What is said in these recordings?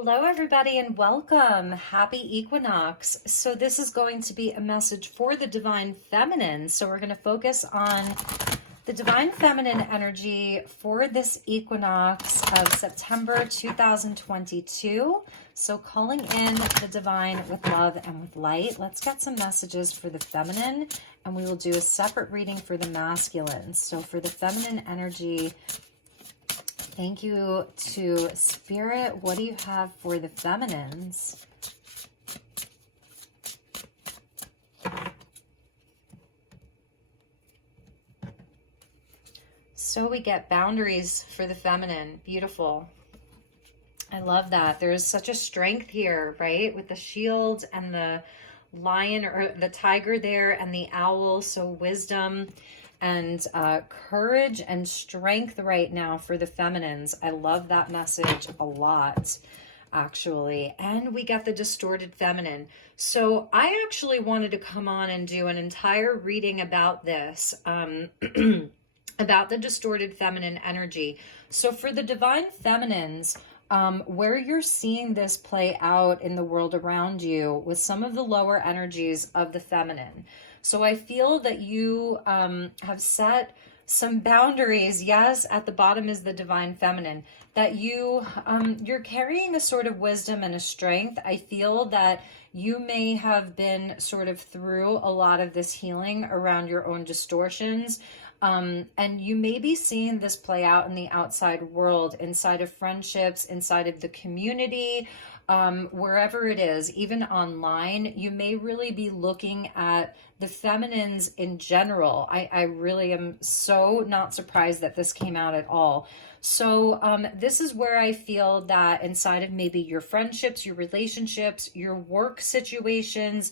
Hello, everybody, and welcome. Happy Equinox. So this is going to be a message for the Divine Feminine. So we're going to focus on the Divine Feminine energy for this equinox of September 2022. So calling in the Divine with love and with light. Let's get some messages for the feminine, and we will do a separate reading for the masculine. So for the feminine energy, thank you to Spirit. What do you have for the feminines? So we get boundaries for the feminine. Beautiful. I love that. There's such a strength here, right? With the shield and the lion or the tiger there and the owl. So wisdom and courage and strength right now for the feminines. I love that message a lot, actually. And we got the distorted feminine. So I actually wanted to come on and do an entire reading about this, about the distorted feminine energy. So for the divine feminines, where you're seeing this play out in the world around you with some of the lower energies of the feminine. So I feel that you have set some boundaries. Yes, at the bottom is the divine feminine, that you're carrying a sort of wisdom and a strength. I feel that you may have been sort of through a lot of this healing around your own distortions. And you may be seeing this play out in the outside world, inside of friendships, inside of the community, wherever it is, even online. You may really be looking at the feminines in general. I really am so not surprised that this came out at all. So this is where I feel that inside of maybe your friendships, your relationships, your work situations,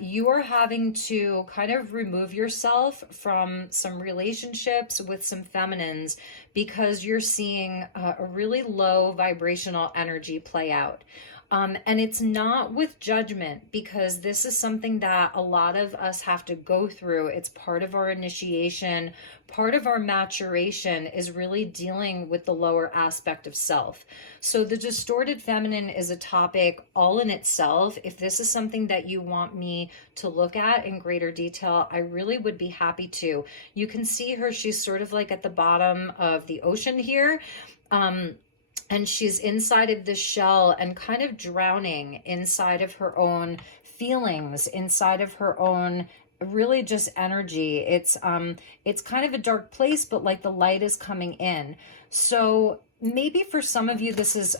you are having to kind of remove yourself from some relationships with some feminines because you're seeing a really low vibrational energy play out. And it's not with judgment, because this is something that a lot of us have to go through. It's part of our initiation, part of our maturation is really dealing with the lower aspect of self. So the distorted feminine is a topic all in itself. If this is something that you want me to look at in greater detail, I really would be happy to. You can see her, she's sort of like at the bottom of the ocean here. And she's inside of this shell and kind of drowning inside of her own feelings, inside of her own really just energy. It's kind of a dark place, but like the light is coming in. So maybe for some of you, this is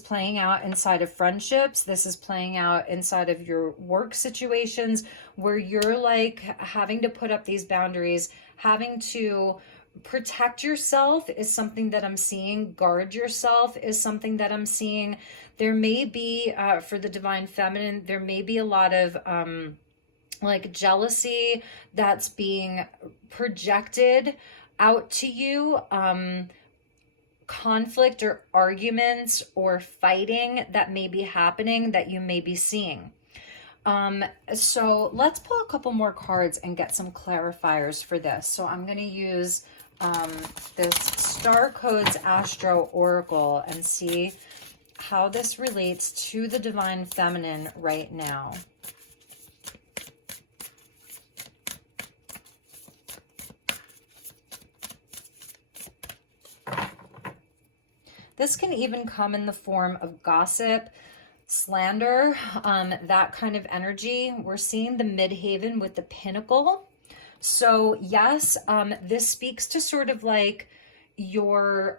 playing out inside of friendships. This is playing out inside of your work situations where you're like having to put up these boundaries, having to protect yourself is something that I'm seeing. Guard yourself is something that I'm seeing. There may be, for the divine feminine, there may be a lot of like jealousy that's being projected out to you. Conflict or arguments or fighting that may be happening that you may be seeing. So let's pull a couple more cards and get some clarifiers for this. So I'm going to use this Star Codes Astro Oracle and see how this relates to the divine feminine right now. This can even come in the form of gossip, slander, that kind of energy. We're seeing the midhaven with the pinnacle. So yes, this speaks to sort of like your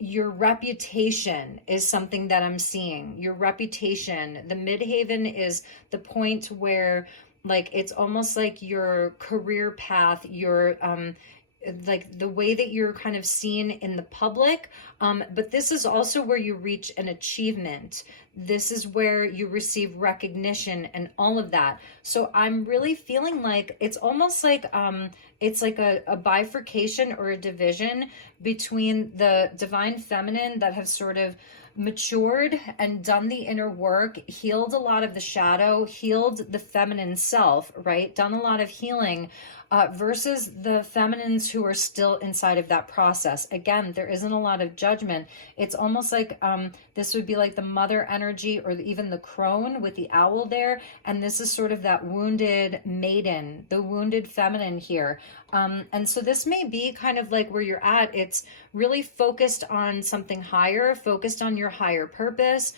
reputation is something that I'm seeing. Your reputation, the midhaven is the point where like it's almost like your career path, your like the way that you're kind of seen in the public. But this is also where you reach an achievement. This is where you receive recognition and all of that. So I'm really feeling like it's almost like it's like a bifurcation or a division between the divine feminine that have sort of matured and done the inner work, healed a lot of the shadow, healed the feminine self, right? Done a lot of healing, versus the feminines who are still inside of that process. Again, there isn't a lot of judgment. It's almost like this would be like the mother energy, or even the crone with the owl there. And this is sort of that wounded maiden, the wounded feminine here. And so this may be kind of like where you're at. It's really focused on something higher, focused on your higher purpose,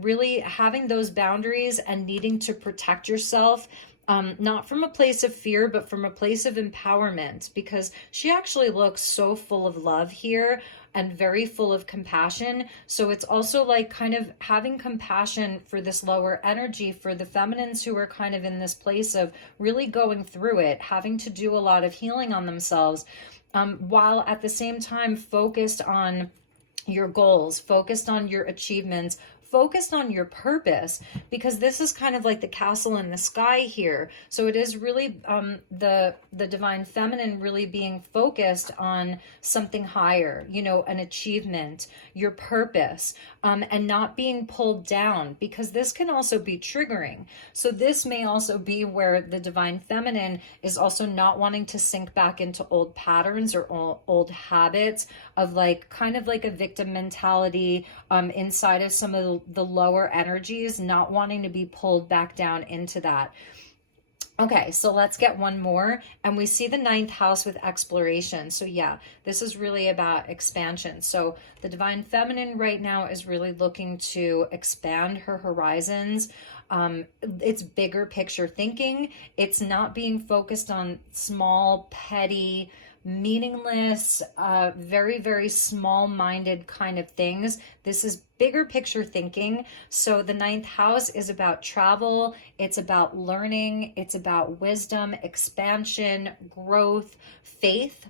really having those boundaries and needing to protect yourself. Not from a place of fear, but from a place of empowerment, because she actually looks so full of love here and very full of compassion. So it's also like kind of having compassion for this lower energy, for the feminines who are kind of in this place of really going through it, having to do a lot of healing on themselves, while at the same time focused on your goals, focused on your achievements, focused on your purpose, because this is kind of like the castle in the sky here. So it is really the divine feminine really being focused on something higher, you know, an achievement, your purpose, and not being pulled down, because this can also be triggering. So this may also be where the divine feminine is also not wanting to sink back into old patterns or old habits of like kind of like a victim mentality inside of some of the lower energies, not wanting to be pulled back down into that. Okay, so let's get one more. And we see the 9th house with exploration. So yeah, this is really about expansion. So the divine feminine right now is really looking to expand her horizons. It's bigger picture thinking. It's not being focused on small, petty, meaningless, very, very small-minded kind of things. This is bigger picture thinking. So the 9th house is about travel. It's about learning. It's about wisdom, expansion, growth, faith,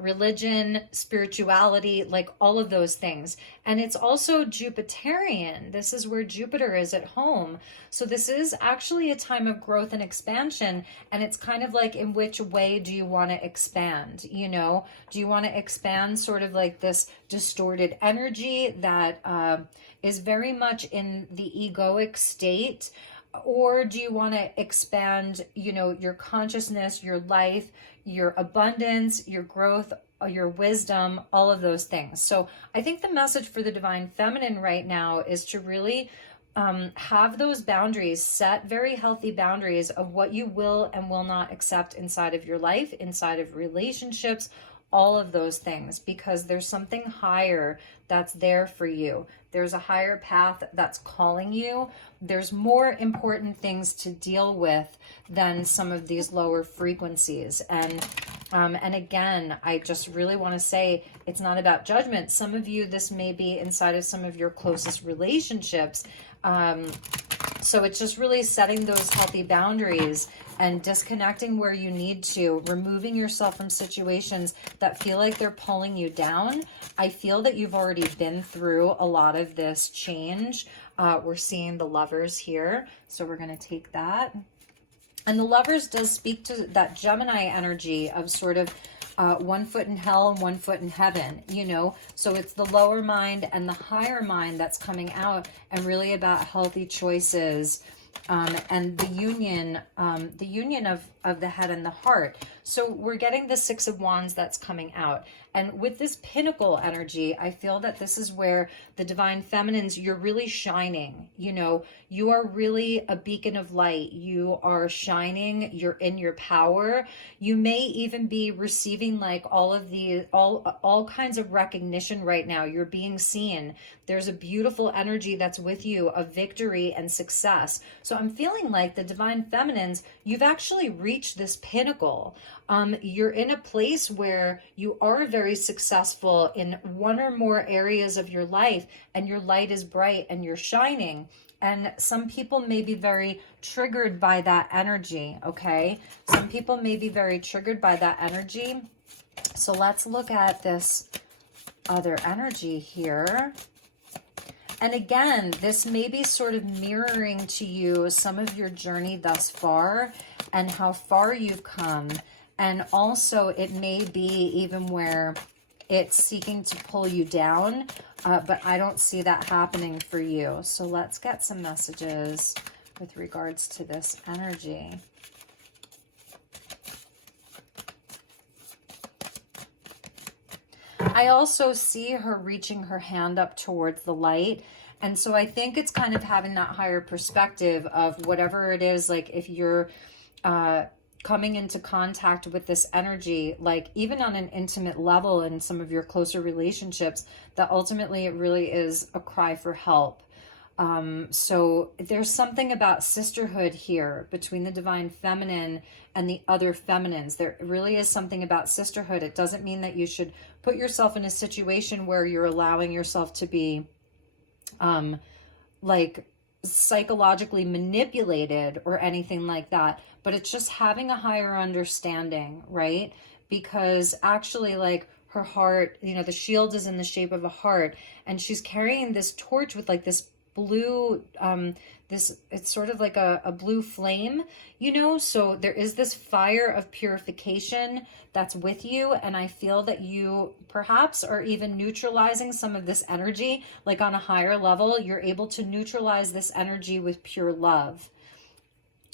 religion, spirituality, like all of those things. And it's also Jupiterian. This is where Jupiter is at home. So this is actually a time of growth and expansion. And it's kind of like, in which way do you want to expand? You know, do you want to expand sort of like this distorted energy that is very much in the egoic state? Or do you want to expand, you know, your consciousness, your life, your abundance, your growth, your wisdom, all of those things? So I think the message for the divine feminine right now is to really have those boundaries, set very healthy boundaries of what you will and will not accept inside of your life, inside of relationships, all of those things, because there's something higher that's there for you. There's a higher path that's calling you. There's more important things to deal with than some of these lower frequencies. And again, I just really want to say it's not about judgment. Some of you, this may be inside of some of your closest relationships. So it's just really setting those healthy boundaries and disconnecting where you need to, removing yourself from situations that feel like they're pulling you down. I feel that you've already been through a lot of this change. We're seeing the Lovers here, so we're going to take that. And the Lovers does speak to that Gemini energy of sort of 1 foot in hell and 1 foot in heaven, you know. So it's the lower mind and the higher mind that's coming out, and really about healthy choices, and the union of the head and the heart. So we're getting the 6 of Wands that's coming out. And with this pinnacle energy, I feel that this is where the divine feminines, you're really shining. You know, you are really a beacon of light. You are shining. You're in your power. You may even be receiving like all kinds of recognition right now. You're being seen. There's a beautiful energy that's with you of victory and success. So I'm feeling like the divine feminines, you've actually reached this pinnacle. You're in a place where you are very successful in one or more areas of your life, and your light is bright and you're shining. And some people may be very triggered by that energy, okay? Some people may be very triggered by that energy. So let's look at this other energy here. And again, this may be sort of mirroring to you some of your journey thus far and how far you've come And also it may be even where it's seeking to pull you down, but I don't see that happening for you. So let's get some messages with regards to this energy. I also see her reaching her hand up towards the light. And so I think it's kind of having that higher perspective of whatever it is, like if you're coming into contact with this energy, like even on an intimate level in some of your closer relationships, that ultimately it really is a cry for help. So there's something about sisterhood here between the divine feminine and the other feminines. There really is something about sisterhood. It doesn't mean that you should put yourself in a situation where you're allowing yourself to be like psychologically manipulated or anything like that, but it's just having a higher understanding, right? Because actually, like, her heart, you know, the shield is in the shape of a heart, and she's carrying this torch with like this blue, it's sort of like a blue flame, you know, so there is this fire of purification that's with you, and I feel that you perhaps are even neutralizing some of this energy, like on a higher level, you're able to neutralize this energy with pure love.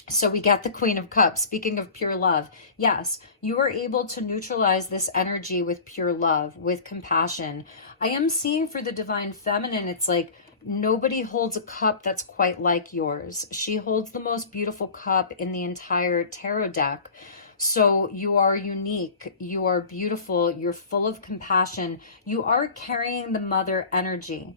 So we get the Queen of Cups. Speaking of pure love, yes, you are able to neutralize this energy with pure love, with compassion. I am seeing for the divine feminine, it's like nobody holds a cup that's quite like yours. She holds the most beautiful cup in the entire tarot deck. So you are unique, you are beautiful, you're full of compassion, you are carrying the mother energy.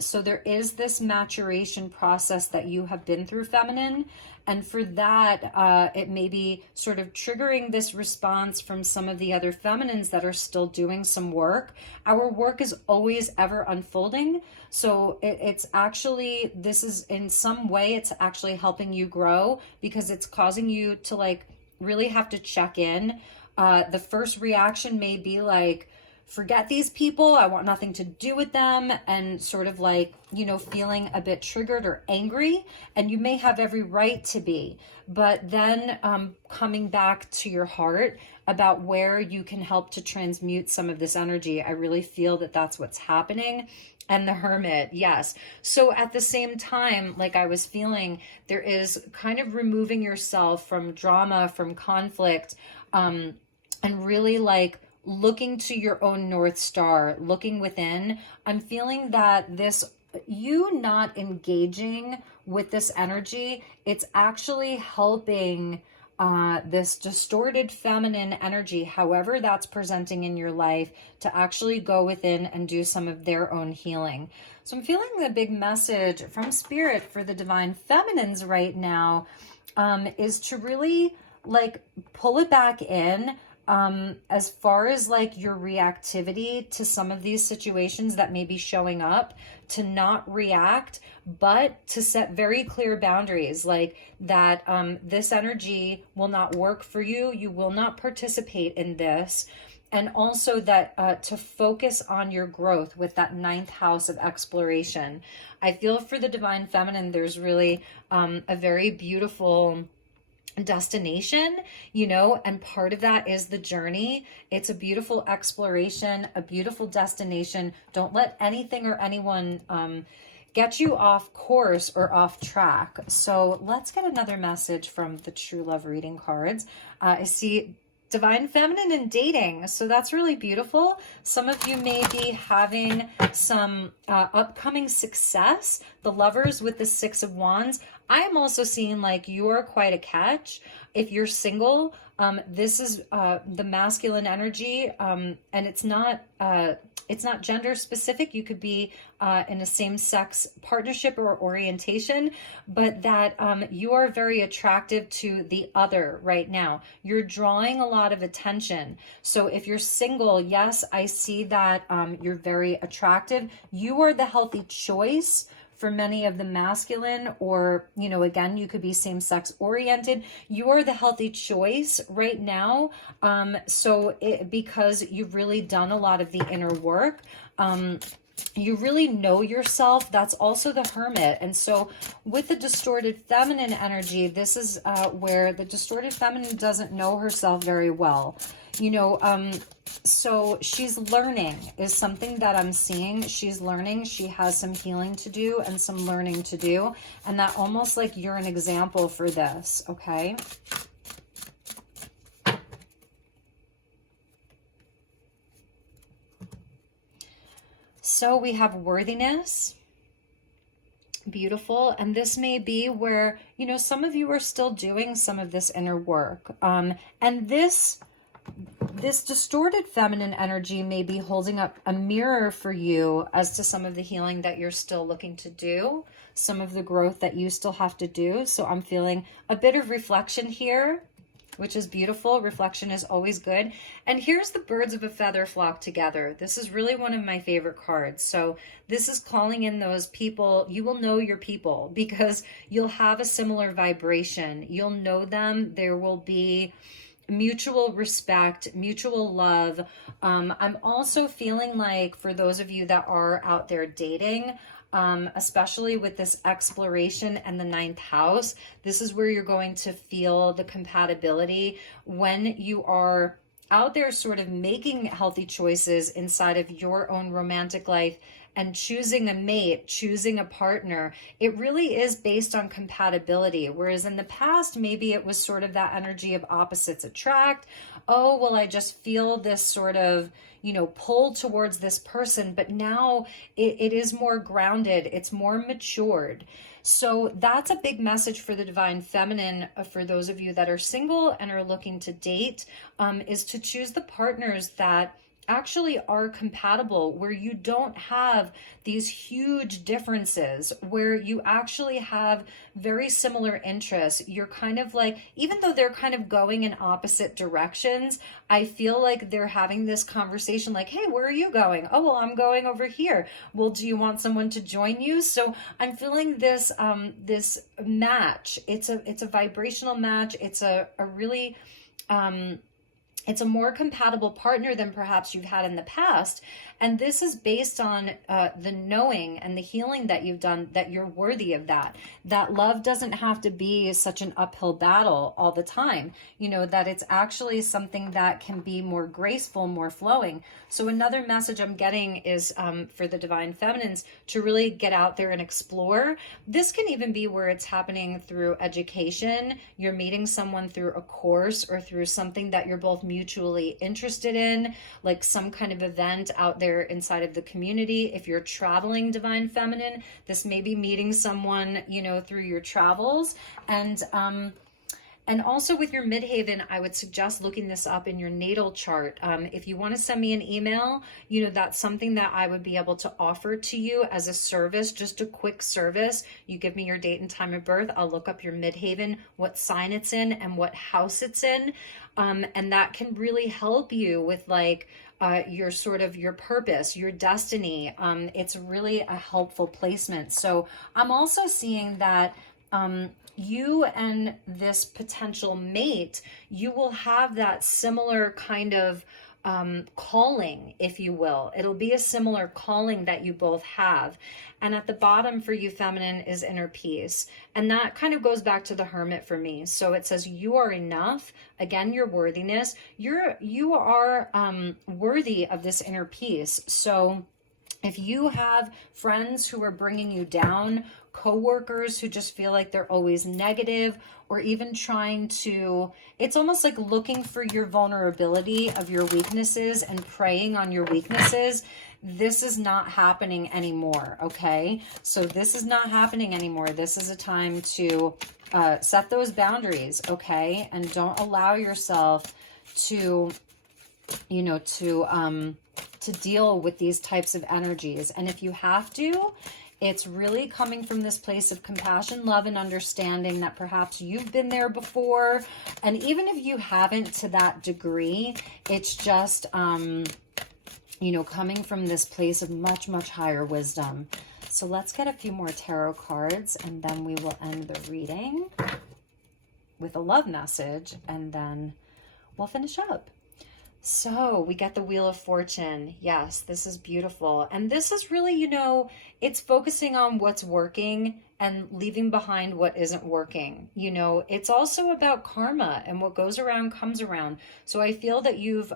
So there is this maturation process that you have been through, feminine. And for that, it may be sort of triggering this response from some of the other feminines that are still doing some work. Our work is always ever unfolding. So it's actually, this is in some way, it's actually helping you grow because it's causing you to like really have to check in. The first reaction may be like, forget these people, I want nothing to do with them, and sort of like, you know, feeling a bit triggered or angry, and you may have every right to be, but then coming back to your heart about where you can help to transmute some of this energy. I really feel that that's what's happening. And the Hermit, yes. So at the same time, like I was feeling, there is kind of removing yourself from drama, from conflict, and really like looking to your own North Star, looking within. I'm feeling that this, you not engaging with this energy, it's actually helping this distorted feminine energy, however that's presenting in your life, to actually go within and do some of their own healing. So I'm feeling the big message from Spirit for the divine feminines right now is to really like pull it back in. As far as like your reactivity to some of these situations that may be showing up, to not react, but to set very clear boundaries, like that this energy will not work for you. You will not participate in this. And also that to focus on your growth with that 9th house of exploration. I feel for the divine feminine, there's really a very beautiful destination, you know, and part of that is the journey. It's a beautiful exploration, a beautiful destination. Don't let anything or anyone get you off course or off track. So let's get another message from the True Love reading cards. I see divine feminine and dating, so that's really beautiful. Some of you may be having some upcoming success. The Lovers with the 6 of Wands. I am also seeing like you are quite a catch. If you're single, this is the masculine energy, and it's not gender specific. You could be in a same-sex partnership or orientation, but that you are very attractive to the other right now. You're drawing a lot of attention. So if you're single, yes, I see that you're very attractive. You are the healthy choice for many of the masculine, or, you know, again, you could be same-sex oriented. You are the healthy choice right now. Because you've really done a lot of the inner work. you really know yourself. That's also the Hermit. And so with the distorted feminine energy, this is where the distorted feminine doesn't know herself very well. You know, so she's learning is something that I'm seeing. She's learning. She has some healing to do and some learning to do. And that almost like you're an example for this, okay? So we have worthiness. Beautiful. And this may be where, you know, some of you are still doing some of this inner work. And this distorted feminine energy may be holding up a mirror for you as to some of the healing that you're still looking to do, some of the growth that you still have to do. So I'm feeling a bit of reflection here, which is beautiful. Reflection is always good. And here's the birds of a feather flock together. This is really one of my favorite cards. So this is calling in those people. You will know your people because you'll have a similar vibration. You'll know them. There will be mutual respect, mutual love. I'm also feeling like for those of you that are out there dating, especially with this exploration and the 9th house, this is where you're going to feel the compatibility when you are out there sort of making healthy choices inside of your own romantic life and choosing a mate, choosing a partner. It really is based on compatibility. Whereas in the past, maybe it was sort of that energy of opposites attract. Oh, well, I just feel this sort of, you know, pull towards this person. But now it is more grounded. It's more matured. So that's a big message for the divine feminine, for those of you that are single and are looking to date, is to choose the partners that actually are compatible, where you don't have these huge differences, where you actually have very similar interests. You're kind of like, even though they're kind of going in opposite directions, I feel like they're having this conversation like, hey, where are you going? Oh, well, I'm going over here. Well, do you want someone to join you? So I'm feeling this this match. It's a vibrational match. It's a really it's a more compatible partner than perhaps you've had in the past. And this is based on the knowing and the healing that you've done, that you're worthy of that. That love doesn't have to be such an uphill battle all the time. You know, that it's actually something that can be more graceful, more flowing. So another message I'm getting is for the divine feminines to really get out there and explore. This can even be where it's happening through education. You're meeting someone through a course or through something that you're both mutually interested in, like some kind of event out there inside of the community. If you're traveling, divine feminine, this may be meeting someone, you know, through your travels. And also with your midhaven, I would suggest looking this up in your natal chart. If you want to send me an email, you know, that's something that I would be able to offer to you as a service, just a quick service. You give me your date and time of birth. I'll look up your midhaven, what sign it's in and what house it's in. And that can really help you with like your sort of your purpose, your destiny. It's really a helpful placement. So I'm also seeing that you and this potential mate, you will have that similar kind of calling, if you will. It'll be a similar calling that you both have. And at the bottom for you, feminine, is inner peace. And that kind of goes back to the hermit for me. So it says you are enough. Again, your worthiness. You are worthy of this inner peace. So if you have friends who are bringing you down, coworkers who just feel like they're always negative, or even trying to, it's almost like looking for your vulnerability of your weaknesses and preying on your weaknesses. This is not happening anymore, okay? So this is not happening anymore. This is a time to set those boundaries, okay? And don't allow yourself to, you know, to deal with these types of energies. And if you have to, it's really coming from this place of compassion, love, and understanding that perhaps you've been there before. And even if you haven't to that degree, it's just, you know, coming from this place of much, much higher wisdom. So let's get a few more tarot cards and then we will end the reading with a love message and then we'll finish up. So we get the Wheel of Fortune. Yes, this is beautiful. And this is really, it's focusing on what's working and leaving behind what isn't working. It's also about karma, and what goes around comes around. So I feel that you've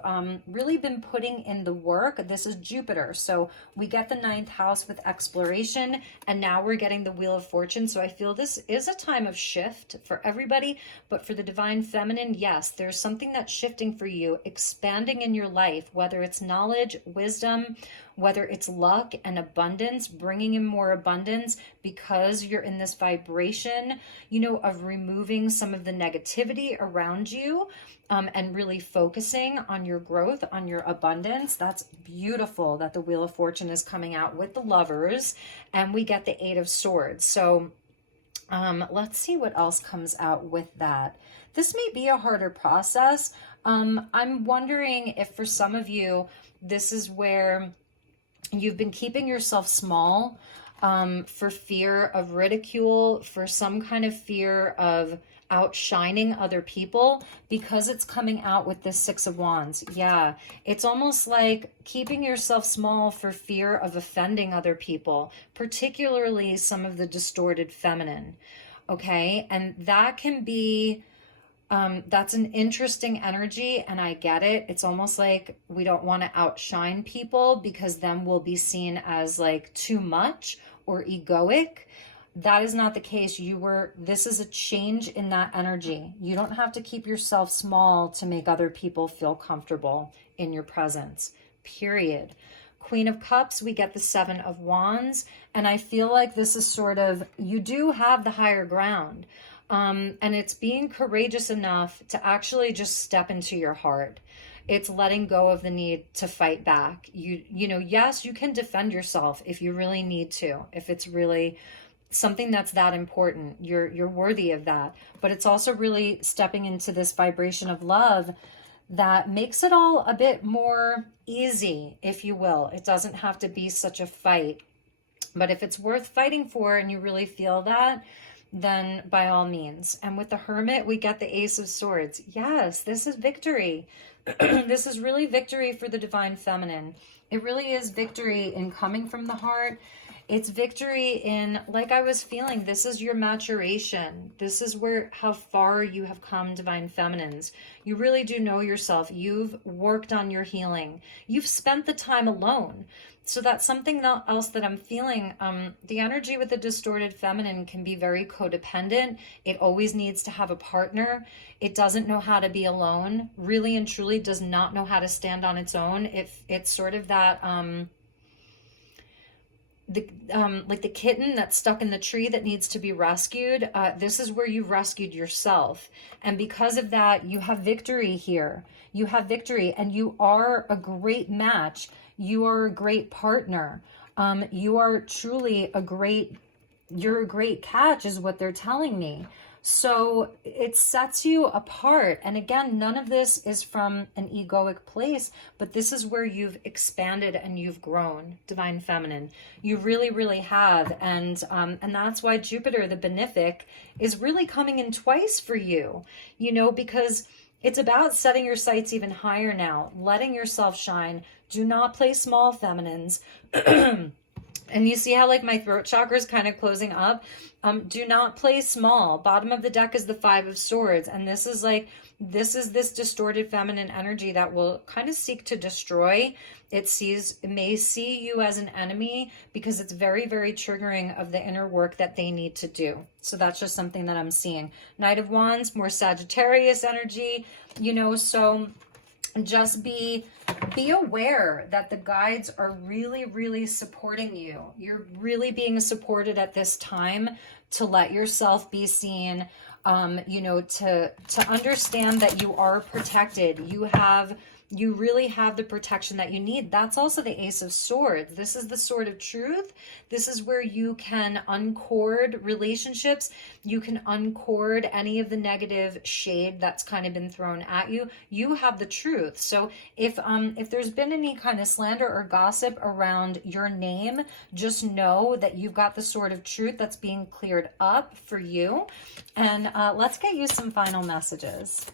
really been putting in the work. This is Jupiter. So we get the 9th house with exploration, and now we're getting the Wheel of Fortune. So I feel this is a time of shift for everybody, but for the divine feminine, yes, there's something that's shifting for you, expanding in your life, whether it's knowledge, wisdom, whether it's luck and abundance, bringing in more abundance because you're in this vibration, of removing some of the negativity around you, and really focusing on your growth, on your abundance. That's beautiful that the Wheel of Fortune is coming out with the Lovers, and we get the 8 of Swords. So let's see what else comes out with that. This may be a harder process. I'm wondering if for some of you, this is where you've been keeping yourself small, for fear of ridicule, for some kind of fear of outshining other people, because it's coming out with this 6 of Wands. Yeah, it's almost like keeping yourself small for fear of offending other people, particularly some of the distorted feminine. Okay, and that can be that's an interesting energy, and I get it. It's almost like we don't want to outshine people because then we'll be seen as like too much or egoic. That is not the case. This is a change in that energy. You don't have to keep yourself small to make other people feel comfortable in your presence, period. Queen of Cups, we get the 7 of Wands, and I feel like this is sort of, you do have the higher ground. And it's being courageous enough to actually just step into your heart. It's letting go of the need to fight back. Yes, you can defend yourself if you really need to, if it's really something that's that important. You're worthy of that. But it's also really stepping into this vibration of love that makes it all a bit more easy, if you will. It doesn't have to be such a fight. But if it's worth fighting for and you really feel that, then by all means. And with the Hermit, we get the Ace of Swords. Yes, this is victory. This is really victory for the divine feminine. It really is victory in coming from the heart. It's victory in, like I was feeling, this is your maturation. This is how far you have come, divine feminines. You really do know yourself. You've worked on your healing. You've spent the time alone. So that's something else that I'm feeling. The energy with the distorted feminine can be very codependent. It always needs to have a partner. It doesn't know how to be alone. Really and truly does not know how to stand on its own. It's sort of that, like the kitten that's stuck in the tree that needs to be rescued. This is where you've rescued yourself. And because of that, you have victory here. You have victory, and you are a great match. You are a great partner. You are truly you're a great catch is what they're telling me. So it sets you apart. And again, none of this is from an egoic place, but this is where you've expanded and you've grown, divine feminine. You really, really have. And that's why Jupiter, the benefic, is really coming in twice for you, because it's about setting your sights even higher now, letting yourself shine. Do not play small, feminines. And you see how like my throat chakra is kind of closing up. Do not play small. Bottom of the deck is the 5 of Swords. And this is this distorted feminine energy that will kind of seek to destroy. It may see you as an enemy because it's very, very triggering of the inner work that they need to do. So that's just something that I'm seeing. Knight of Wands, more Sagittarius energy, so just be aware that the guides are really, really supporting you. You're really being supported at this time to let yourself be seen, to understand that you are protected. You really have the protection that you need. That's also the Ace of Swords. This is the sword of truth. This is where you can uncord relationships. You can uncord any of the negative shade that's kind of been thrown at you. You have the truth. So if there's been any kind of slander or gossip around your name, just know that you've got the sword of truth that's being cleared up for you. And let's get you some final messages.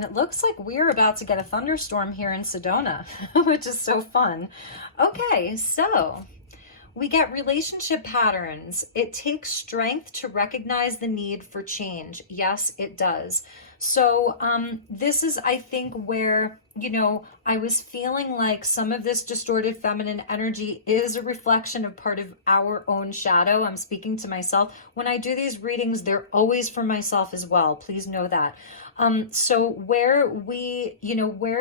And it looks like we're about to get a thunderstorm here in Sedona, which is so fun. Okay, so we get relationship patterns. It takes strength to recognize the need for change. Yes, it does. So this is, I think, where, I was feeling like some of this distorted feminine energy is a reflection of part of our own shadow. I'm speaking to myself. When I do these readings, they're always for myself as well. Please know that. So where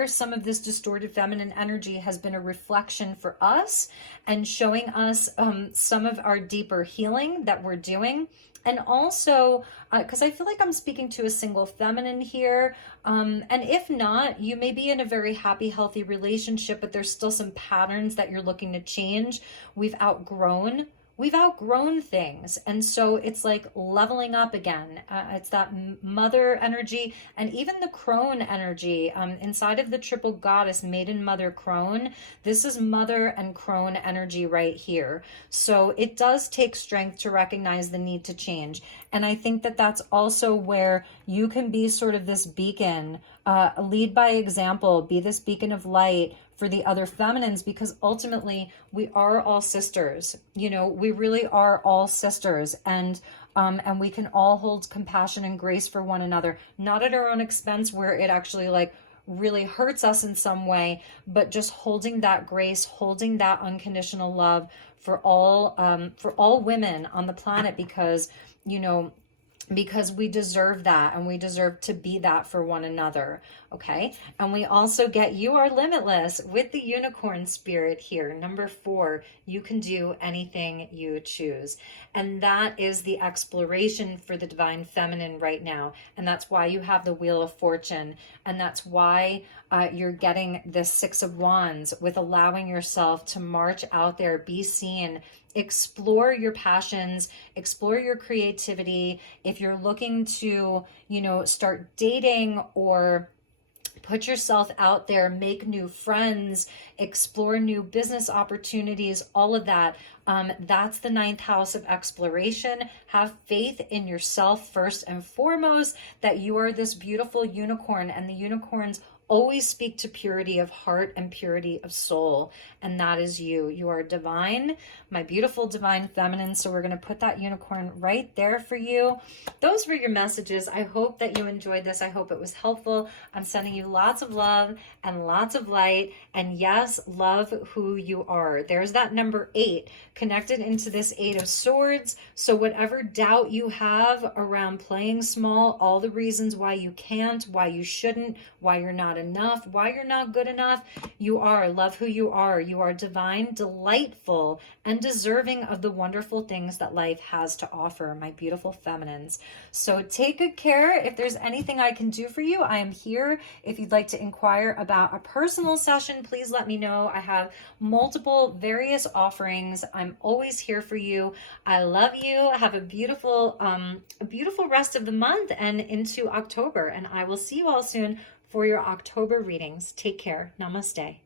some of this distorted feminine energy has been a reflection for us and showing us some of our deeper healing that we're doing. And also, because I feel like I'm speaking to a single feminine here. And if not, you may be in a very happy, healthy relationship, but there's still some patterns that you're looking to change. We've outgrown things. And so it's like leveling up again. It's that mother energy and even the crone energy inside of the triple goddess, maiden, mother, crone. This is mother and crone energy right here. So it does take strength to recognize the need to change. And I think that that's also where you can be sort of this beacon, lead by example, be this beacon of light for the other feminines, because ultimately we are all sisters. We really are all sisters, and we can all hold compassion and grace for one another, not at our own expense where it actually like really hurts us in some way, but just holding that grace, holding that unconditional love for all women on the planet, because we deserve that, and we deserve to be that for one another. Okay. And we also get you are limitless with the unicorn spirit here. Number 4, you can do anything you choose. And that is the exploration for the divine feminine right now. And that's why you have the Wheel of Fortune. And that's why you're getting the 6 of Wands, with allowing yourself to march out there, be seen, explore your passions, explore your creativity. If you're looking to, start dating or put yourself out there, make new friends, explore new business opportunities, all of that. That's the 9th house of exploration. Have faith in yourself first and foremost, that you are this beautiful unicorn, and the unicorns always speak to purity of heart and purity of soul. And that is you. You are divine, my beautiful divine feminine. So we're going to put that unicorn right there for you. Those were your messages. I hope that you enjoyed this. I hope it was helpful. I'm sending you lots of love and lots of light. And yes, love who you are. There's that number 8 connected into this 8 of Swords. So whatever doubt you have around playing small, all the reasons why you can't, why you shouldn't, why you're not enough, why you're not good enough, you are. Love who you are. You are divine, delightful, and deserving of the wonderful things that life has to offer, my beautiful feminines. So take good care. If there's anything I can do for you, I am here. If you'd like to inquire about a personal session, please let me know. I have multiple various offerings. I'm always here for you. I love you. Have a beautiful rest of the month and into October. And I will see you all soon for your October readings. Take care. Namaste.